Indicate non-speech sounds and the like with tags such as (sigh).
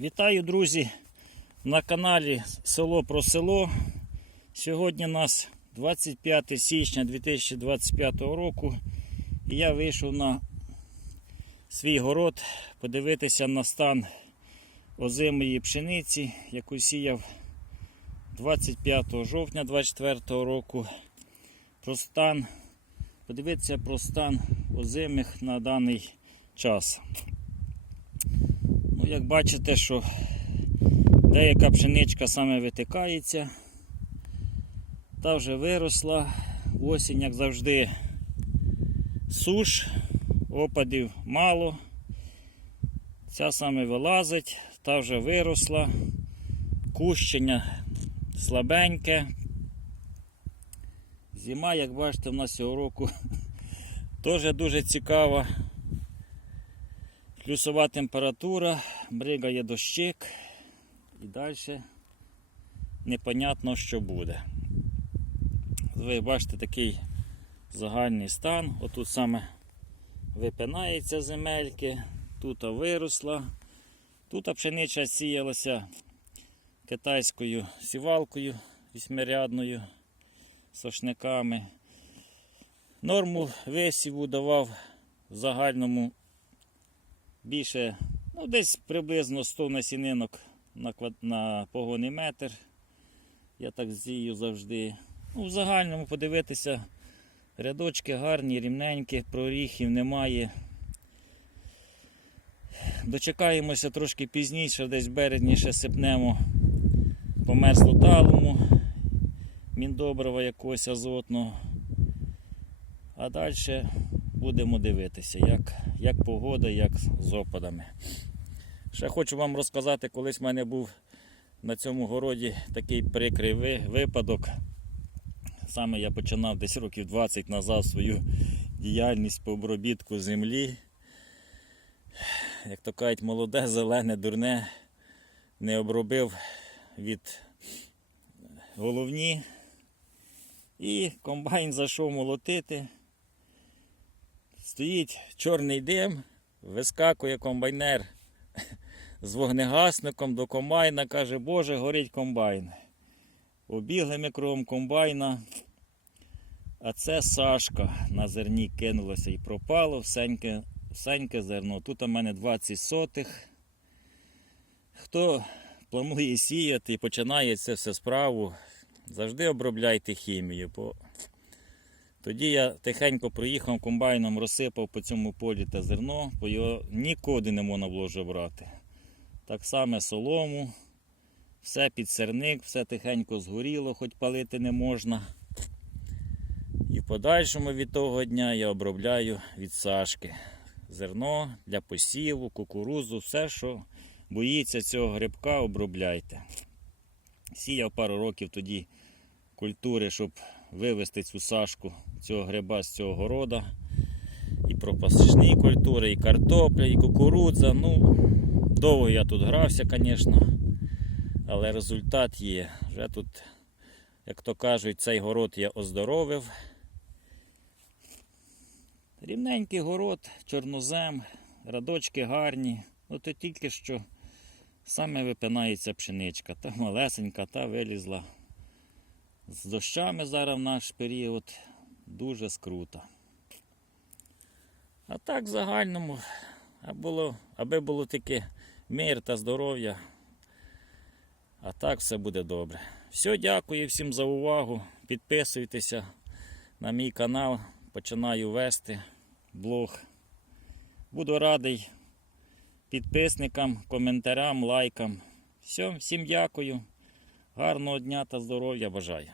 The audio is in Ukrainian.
Вітаю, друзі, на каналі Село про село. Сьогодні у нас 25 січня 2025 року. І я вийшов на свій город подивитися на стан озимої пшениці, яку сіяв 25 жовтня 2024 року. Про стан, подивитися про стан озимих на даний час. Як бачите, що деяка пшеничка саме витикається, та вже виросла. Осінь, як завжди, суш, опадів мало. Ця саме вилазить, та вже виросла, кущення слабеньке. Зима, як бачите, в нас цього року (laughs) теж дуже цікава. Плюсова температура, бригає дощик і далі непонятно, що буде. Ви бачите такий загальний стан. Отут саме випинається земельки, тут виросла, тут пшенича сіялася китайською сівалкою вісьмирядною сошниками. Норму висіву давав в загальному більше, ну десь приблизно 100 насінинок на, на погонний метр. Я так зію завжди. Ну, в загальному подивитися, рядочки гарні, рівненькі, проріхів немає. Дочекаємося трошки пізніше, десь в березні ще сипнемо по мерзлоталому, міндобрива якогось азотного. А далі будемо дивитися, як, як погода, як з опадами. Ще хочу вам розказати, колись в мене був на цьому городі такий прикрий випадок. Саме я починав десь років 20 назад свою діяльність по обробітку землі. Як то кажуть, молоде, зелене, дурне, не обробив від головні. І комбайн зайшов молотити. Стоїть чорний дим, вискакує комбайнер (laughs) з вогнегасником до комбайна, каже, Боже, горить комбайн. Обігли ми кругом комбайна. А це Сашка на зерні кинулося і пропало всеньке, всеньке зерно. Тут у мене 20 сотих. Хто планує сіяти і починає це все справу, завжди обробляйте хімію. Бо тоді я тихенько проїхав комбайном, розсипав по цьому полі те зерно, бо його нікуди не можна було вже брати. Так само солому, все під серник, все тихенько згоріло, хоч палити не можна. І в подальшому від того дня я обробляю від сашки. Зерно для посіву, кукурузу, все, що боїться цього грибка, обробляйте. Сіяв пару років тоді культури, щоб вивести цю сашку, цього гриба з цього города. І пропашні культури, і картопля, і кукурудза. Ну, довго я тут грався, звісно. Але результат є. Вже тут, як то кажуть, цей город я оздоровив. Рівненький город, чорнозем, радочки гарні. Ну то тільки що саме випинається пшеничка. Та малесенька, та вилізла. З дощами зараз в наш період дуже скрута. А так в загальному, аби було тільки мир та здоров'я. А так все буде добре. Все, дякую всім за увагу. Підписуйтеся на мій канал. Починаю вести блог. Буду радий підписникам, коментарям, лайкам. Все, всім дякую. Гарного дня та здоров'я бажаю.